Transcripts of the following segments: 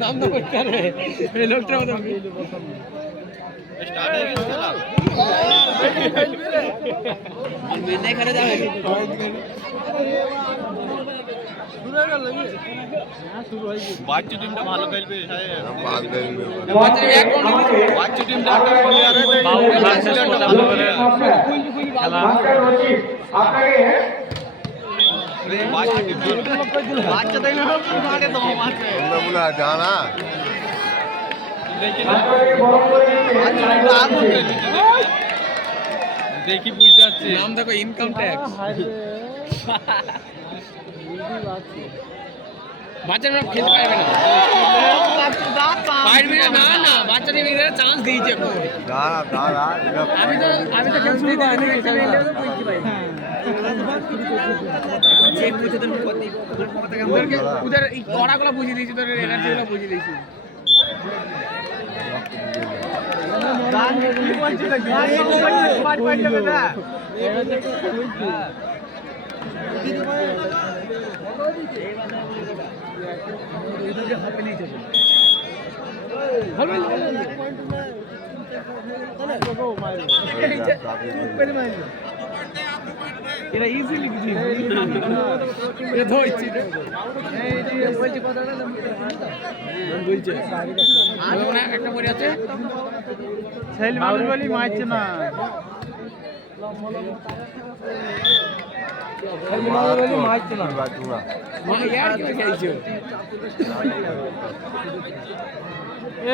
নাম তো করতে হবে এই লোকটা মতো এখানে যাবে বাচ্চা টিমটা ভালো খেলবে বাচ্চারা এক কোন বাচ্চা টিমটা একটা প্লেয়ারে বাবু ফ্রান্সেস কথা ভালো করে খেলা বাচ্চা টিম বাচ্চা দেখলে মাঠে তো মাঠে জানা দেখি বুঝতে পারছি। নাম দেখো ইনকাম ট্যাক্স বাচ্চারা খেলতে পারবে না। পারবে না না না বাচ্চাদের মেয়েদের চান্স দিয়েছে আমি তো আমি তো খেলতে পারি ওদেরকে ওদের এই কড়াগুলো বুঝিয়ে দিয়েছি তোর এনার্জিগুলো বুঝিয়ে দিয়েছি এটা ইজিলি বুঝিয়ে এটা ধরছি। বলছি কথাটা বলছে একটা পরে আছে। বাউল বলি মারছে না।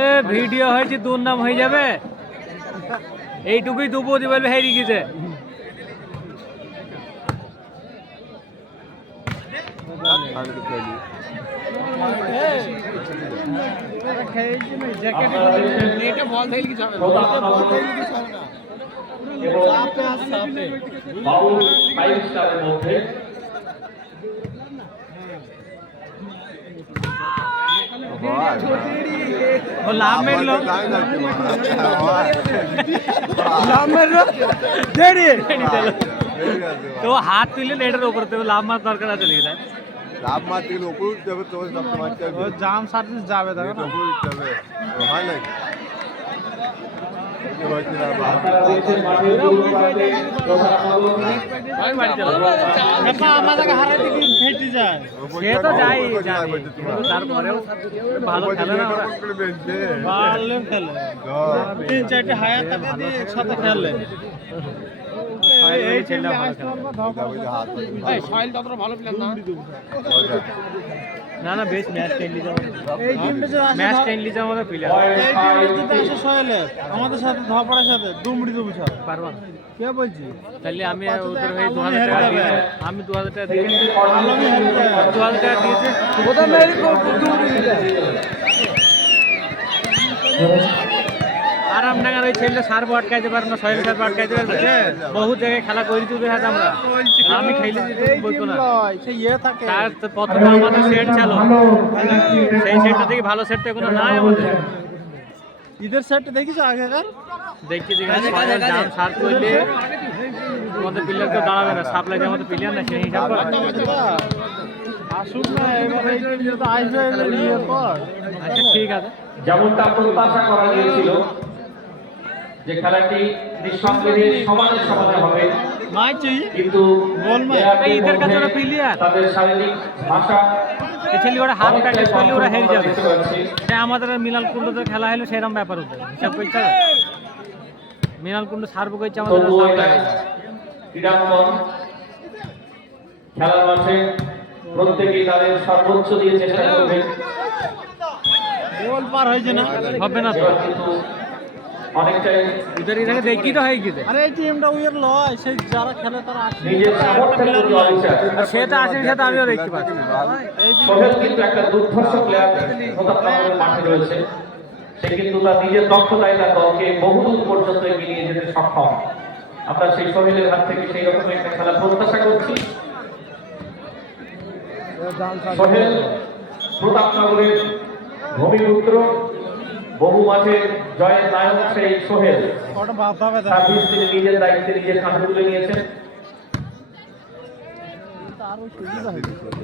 এ ভিডিও হয়েছে দুর্নাম হয়ে যাবে। এইটুকুই দুপুর বলবে হেরি গেছে এটা বল থেকে কিছু হবে না বাউল ফাইভ স্টারের মধ্যে ও লাভ মেরলো লাভ মেরলো দেরি তো হাত তুলে নেটের উপর তো লাভ মার দরকার আছে লিখে দেয় লাভ মারতে গেলে উপর উঠতে হবে তোমার হবে। জাম সার্ভিস যাবে দেখো না? উপর উঠতে হবে। হয় নাকি। কিন্তু। তিন চারটে হায়ার একসাথে খেলে। না। না না বেশ ম্যাচ টেনলি ম্যাচ টেনলি আমাদের প্লেয়ার আমাদের সাথে ধপাড়ার সাথে দুমড়ি দেবো সব পারবা কে বলছি? তাহলে আমি ওদের হয়ে দু হাজার টাকা দিয়েছি আমি দু হাজার টাকা দিয়েছি। দু হাজার টাকা দিয়েছি আর আমডাঙ্গার ওই ছেলেটা সার্ভ আটকাইতে পারে না সয়েল সার্ভ আটকাইতে পারবে বহু জায়গায় খেলা করি তুই হাতে আমরা। আমি খেলে দিতে বলব না। ইয়ে থাকে। তার তো প্রথমে আমাদের সেট চালো। সেই সেটটা থেকে ভালো সেটটা কোনো নাই আমাদের। ঈদের সেটটা দেখিস আগেকার? দেখছি যেখানে জাম সার্ভ করলে আমাদের প্লেয়ার কেউ দাঁড়াবে না। সাপ্লাই যে আমাদের প্লেয়ার না সেই হিসাব আসুক না এবার তো আসবে পর। আচ্ছা ঠিক আছে। যেমনটা প্রত্যাশা করা গিয়েছিল যে খেলাটি নিঃসন্দেহে সমানে সমানে হবে। কিন্তু তাদের শারীরিক ভাষা ছেলে ওরা হাত অনেকটাই প্র্যাকটিস করলে ওরা হেরে যাবে। আমাদের খেলা হলো সেরকম ব্যাপার হতো হিসাব করতে হবে। কুণ্ড করছে আমাদের তবুও সার্ভ এটা লাগাইছে। ক্রীড়াঙ্গন খেলার মাঠে প্রত্যেকেই তাদের সর্বোচ্চ দিয়ে চেষ্টা করবে। বল পার হয়েছে না হবে না তো। কিন্তু অনেকটাই দেখি তো হয়ে গেছে আরে এই টিমটা উইয়ের লয় সেই যারা খেলে তারা আসে। নিজের সামর্থ্যের প্রতি অবিচার আর সে তো আসেনি সে তো আমিও দেখতে পাচ্ছি। সোহেল কিন্তু একটা দুর্ধর্ষ প্লেয়ার মাঠে রয়েছে। সে কিন্তু তার নিজের দক্ষতায় তার দলকে বহুদূর পর্যন্ত এগিয়ে নিয়ে যেতে সক্ষম। আমরা সেই সোহেলের হাত থেকে সেই রকম একটা খেলা প্রত্যাশা করছি। সোহেল প্রতাপনগরের ভূমিপুত্র বহু মাঠে জয়ের নায়ক সেই সোহেল। সার্ভিস তিনি নিজের দায়িত্বে নিজের কাঁধে তুলে নিয়েছেন।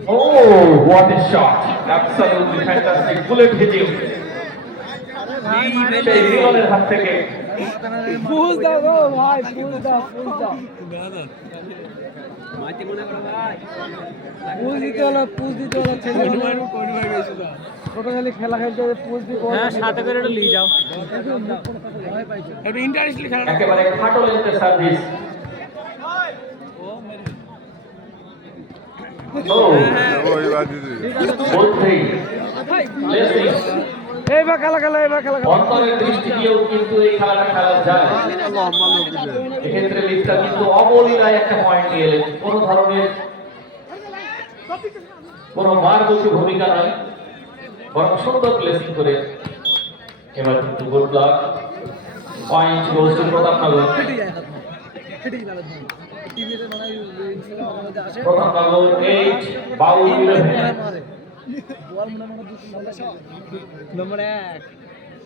Oh, what a shot! Absolutely fantastic. Bullet. সেই হাত থেকে। পুজ দাও গো ভাই পুজ দাও পুজ দাও। পুজ দিতে হলো পুজ দিতে হলো ছেলে ছেলে খেলা খেলতে পুজ হ্যাঁ সাথে করে একটু নিয়ে যাও। ইন্টারেস্টলি খেলা একেবারে সার্ভিস ব্লেসিং এইবার খেলা খেলা এইবার খেলা অন্তরের দৃষ্টি দিয়েও কিন্তু এই খেলাটা খেলা যায়। এক্ষেত্রে লিফটা কিন্তু অবলীলায় একটা পয়েন্ট এলেন। কোনো ধরনের কোনো ভূমিকা নয়। বরং সুন্দর প্লেসিং করে এবার কিন্তু good block point goes to Pratapnagar eight বাউল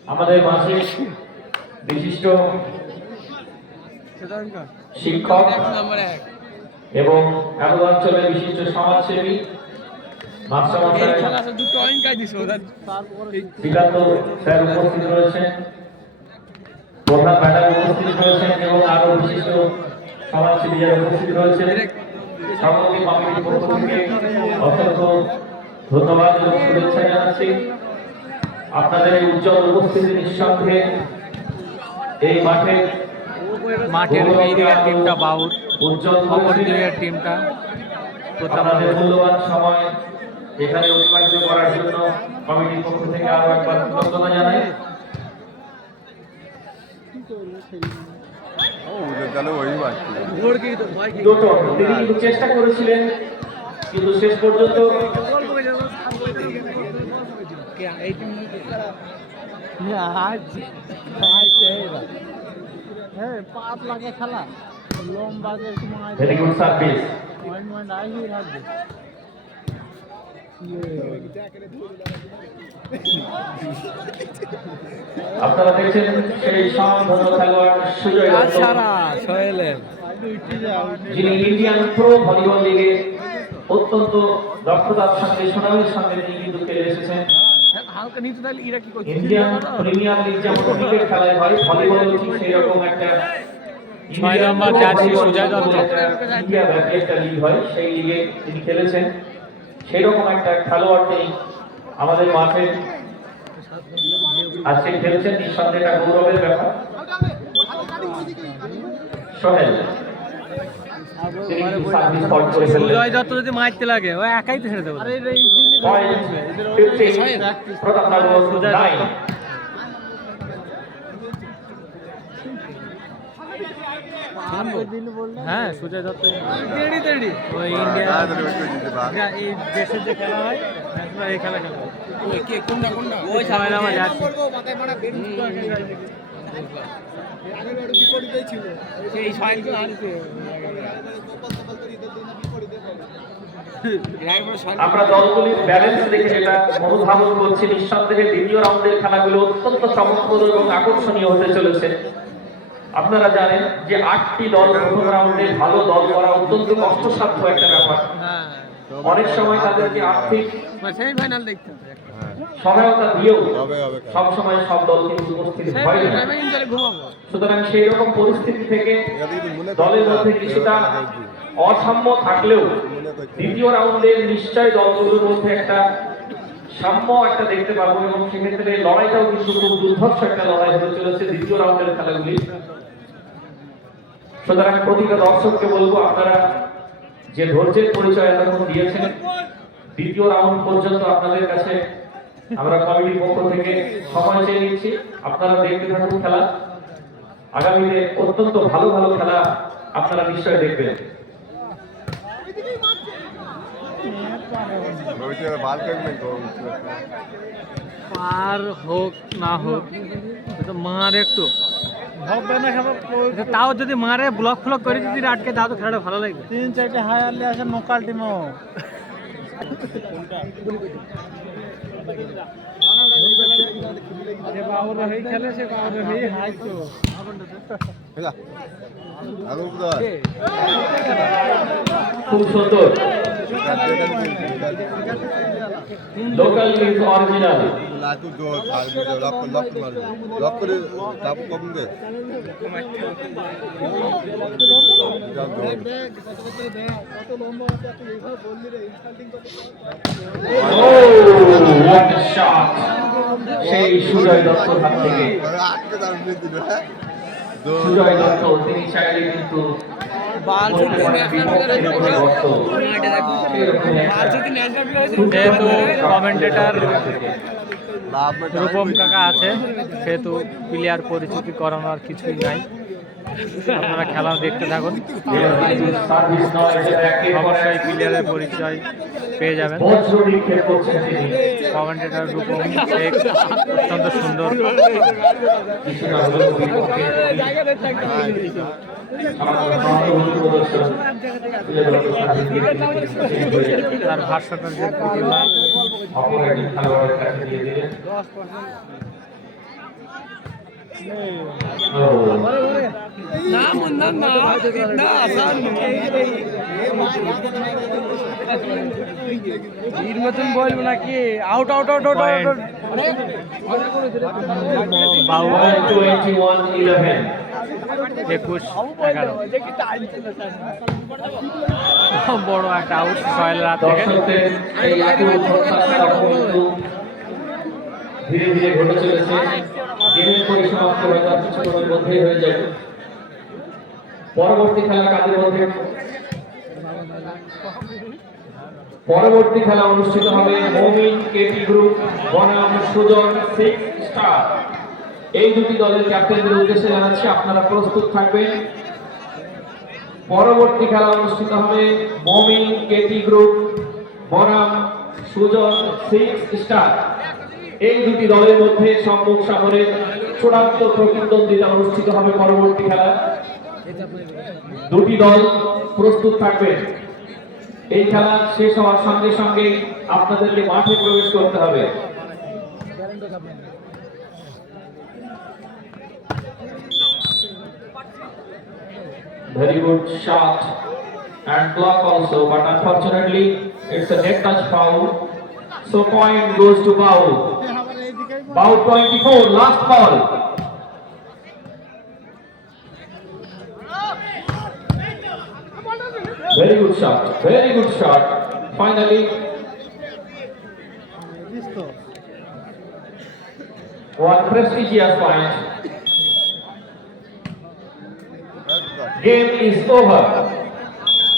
আমাদের মাঝে বিশিষ্ট শিক্ষক এবং এমন অঞ্চলের বিশিষ্ট সমাজসেবী স্যার উপস্থিত রয়েছেন প্রধান ম্যাডাম উপস্থিত রয়েছেন এবং আরও বিশিষ্ট সমাজসেবী যারা উপস্থিত রয়েছেন সভাপতি কমিটির পক্ষ থেকে অসংখ্য ধন্যবাদ এবং শুভেচ্ছা জানাচ্ছি। আপনাদের এই উজ্জ্বল উপস্থিতি নিঃসন্দেহে এই মাঠে মাঠের এই দিকের টিমটা বাউর উজ্জ্বল অপর দিকের টিমটা আপনাদের মূল্যবান সময় এখানে অতিবাহিত করার জন্য কমিটির পক্ষ থেকে আরও একবার কৃতজ্ঞতা জানাই। তিনি চেষ্টা করেছিলেন কিন্তু শেষ পর্যন্ত হ্যাঁ লাগে খেলা লম্বা very good service point point আইসি থাকবে আপনারা দেখছেন সেই স্বনামধন্য খেলোয়াড় সুজয় যিনি ইন্ডিয়ান প্রো ভলিবল লিগে অত্যন্ত দক্ষতার সঙ্গে সুনামের সঙ্গে তিনি কিন্তু খেলে এসেছেন। ইন্ডিয়ান প্রিমিয়ার লিগ যেমন ক্রিকেট খেলায় হয় ভলিবলেও ঠিক সেই রকম একটা ছয় নম্বর জার্সি সুজয় দত্ত। ইন্ডিয়া ব্যাপী একটা লিগ হয় সেই লিগে তিনি খেলেছেন। সেই রকম একটা খেলোয়াড় নেই আমাদের মাঠে। আজকে খেলেছেন নিঃসন্দেহে একটা গৌরবের ব্যাপার। সোহেল সুজয় দত্ত যদি মারতে লাগে ও একাই তো ছেড়ে দেবো আরে এই জিনিস পয়েন্ট ফিফটিন প্রতাপনগর নাইন হ্যাঁ সুজয় দত্ত ওই ইন্ডিয়া এই দেশের যে খেলা হয় এই খেলা খেলা ওই সেই আনছে। আমরা দলগুলির ব্যালেন্স দেখে যেটা অনুধাবন করছি নিঃসন্দেহে দ্বিতীয় রাউন্ডের খেলাগুলো অত্যন্ত চমকপ্রদ এবং আকর্ষণীয় হতে চলেছে। আপনারা জানেন যে আটটি দল প্রথম রাউন্ডে ভালো দল করা অত্যন্ত কষ্টসাধ্য একটা ব্যাপার। হ্যাঁ। অনেক সময় তাদেরকে আর্থিক সেমি ফাইনাল দেখতে হবে সহায়তা দিয়েও হবে হবে সব সময় সব দল কিন্তু উপস্থিত হয় না। সুতরাং সেই রকম পরিস্থিতি থেকে দলের মধ্যে কিছুটা অসাম্য থাকলেও দ্বিতীয় রাউন্ডে নিশ্চয় দলগুলোর মধ্যে একটা সাম্য একটা দেখতে পাবো এবং সেক্ষেত্রে লড়াইটাও কিন্তু খুব দুর্ধর্ষ একটা লড়াই হতে চলেছে দ্বিতীয় রাউন্ডের খেলাগুলি। সুতরাং প্রতিটা দর্শককে বলব, আপনারা যে ধৈর্যের পরিচয় এতক্ষণ দিয়েছেন, দ্বিতীয় রাউন্ড পর্যন্ত আপনাদের কাছে আমরা কমিটির পক্ষ থেকে সময় চেয়ে নিচ্ছি। আপনারা দেখতে থাকুন খেলা। আগামীতে অত্যন্ত ভালো ভালো খেলা আপনারা নিশ্চয় দেখবেন। পার হোক না হোক মার একটু। হবে না খেলা তাও যদি মারে ব্লক ফ্লক করে যদি আটকে তাও তো খেলাটা ভালো লাগবে। তিন চারটে হায়ারলে আছে নোকাল টিমও যে বাবুরা খেলে সে বাবুরা হয়ে হাইতো আলু কোথায় খুব সুন্দর। লোকাল ইজ অরিজিনাল লাটু দো আর বুঝে লক লক মারবে লক করে চাপ কম দে সেই সুজয় হাত থেকে। দিয়ে দিল হ্যাঁ? সুজয় দত্ত তিনি চাইলে কিন্তু যেহেতু কমেন্টেটার রূপম কাকা আছে সেহেতু প্লেয়ার পরিচিতি করানোর কিছুই নাই। আপনারা খেলা দেখতে থাকুন। অবশ্যই প্লেয়ারের পরিচয় পেয়ে যাবেন। কমেন্টেটর শেখ, অত্যন্ত সুন্দর। তার প্রতিভা অপর একজন খেলোয়াড়ের কাছে দিয়ে দিলেন ও, বলব নাকি out out out out out বাহুবল 21 11 একুশ এগারো বড় একটা আউট সয়েল রাত গেমের পরিসমাপ্তি হয়তো আর কিছু সময়ের মধ্যেই হয়ে যাবে। পরবর্তী খেলা কাদের মধ্যে? পরবর্তী খেলা অনুষ্ঠিত হবে মমিন কেপি গ্রুপ, বনাম সুজন, সিক্স স্টার। এই দুটি দলের ক্যাপ্টেনদের উদ্দেশ্যে জানাচ্ছি, আপনারা প্রস্তুত থাকবেন। পরবর্তী খেলা অনুষ্ঠিত হবে মমিন কেটি গ্রুপ, বনাম সুজন, সিক্স স্টার। এই দুটি দলের মধ্যে সম্মুখ সাগরে চূড়ান্ত প্রতিদ্বন্দ্বিতা অনুষ্ঠিত হবে পরবর্তী খেলা দুটি দল প্রস্তুত থাকবে। এই খেলা শেষ হওয়ার সঙ্গে সঙ্গে আপনাদেরকে মাঠে প্রবেশ করতে হবে। Very good shot and block also, but unfortunately, it's a net touch foul. So point goes to Bao. Bao 24 last ball. Very good shot very good shot. Finally. One prestigious point. Game is over